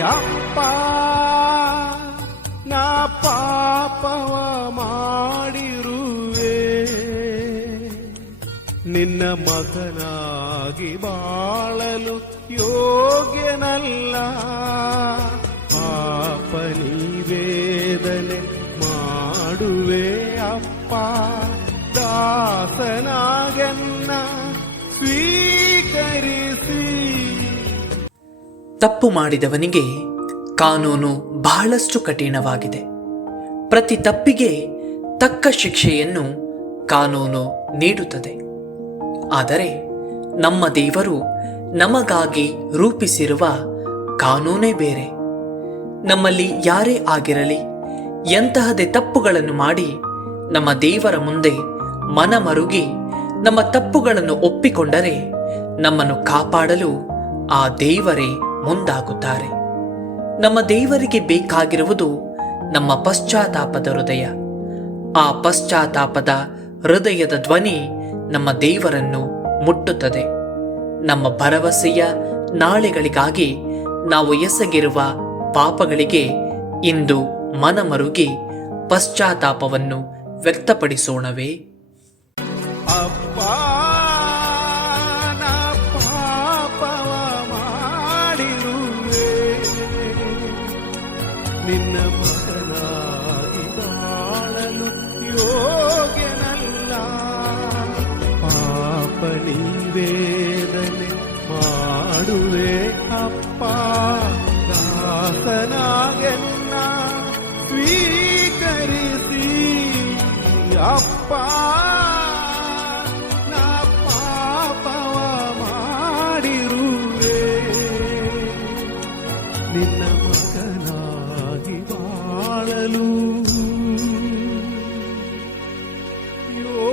ಅಪ್ಪ ನಾ ಪಾಪವ ಮಾಡಿರುವೆ. ನಿನ್ನ ಮಗನಾಗಿ ಬಾಳಲು ಯೋಗ್ಯನಲ್ಲ. ಪಾಪ ವೇದನೆ ಮಾಡುವೆ ಅಪ್ಪ ದಾಸನಾಗೆನ್ನ ಸ್ವೀಕರಿಸಿ. ತಪ್ಪು ಮಾಡಿದವನಿಗೆ ಕಾನೂನು ಬಹಳಷ್ಟು ಕಠಿಣವಾಗಿದೆ. ಪ್ರತಿ ತಪ್ಪಿಗೆ ತಕ್ಕ ಶಿಕ್ಷೆಯನ್ನು ಕಾನೂನು ನೀಡುತ್ತದೆ. ಆದರೆ ನಮ್ಮ ದೇವರು ನಮಗಾಗಿ ರೂಪಿಸಿರುವ ಕಾನೂನೇ ಬೇರೆ. ನಮ್ಮಲ್ಲಿ ಯಾರೇ ಆಗಿರಲಿ, ಎಂತಹದೇ ತಪ್ಪುಗಳನ್ನು ಮಾಡಿ ನಮ್ಮ ದೇವರ ಮುಂದೆ ಮನಮರುಗಿ ನಮ್ಮ ತಪ್ಪುಗಳನ್ನು ಒಪ್ಪಿಕೊಂಡರೆ ನಮ್ಮನ್ನು ಕಾಪಾಡಲು ಆ ದೇವರೇ ಮುಂದಾಗುತ್ತಾರೆ. ನಮ್ಮ ದೇವರಿಗೆ ಬೇಕಾಗಿರುವುದು ನಮ್ಮ ಪಶ್ಚಾತ್ತಾಪದ ಹೃದಯ. ಆ ಪಶ್ಚಾತ್ತಾಪದ ಹೃದಯದ ಧ್ವನಿ ನಮ್ಮ ದೇವರನ್ನು ಮುಟ್ಟುತ್ತದೆ. ನಮ್ಮ ಭರವಸೆಯ ನಾಳೆಗಳಿಗಾಗಿ ನಾವು ಎಸಗಿರುವ ಪಾಪಗಳಿಗೆ ಇಂದು ಮನಮರುಗಿ ಪಶ್ಚಾತ್ತಾಪವನ್ನು ವ್ಯಕ್ತಪಡಿಸೋಣವೇ. ಅಪ್ಪ ನಿನ್ನ ಮಗನಾಗಿ ಬಾಳಲು ಯೋಗ್ಯನಲ್ಲ. ಪಾಪ ವೇದನೆ ಮಾಡುವೆ ಅಪ್ಪ. ದಾಸನಾಗೆನ್ನ ಸ್ವೀಕರಿಸಿ ಅಪ್ಪ. ಬಾಳಲು ಯೋಗ್ಯನಲ್ಲ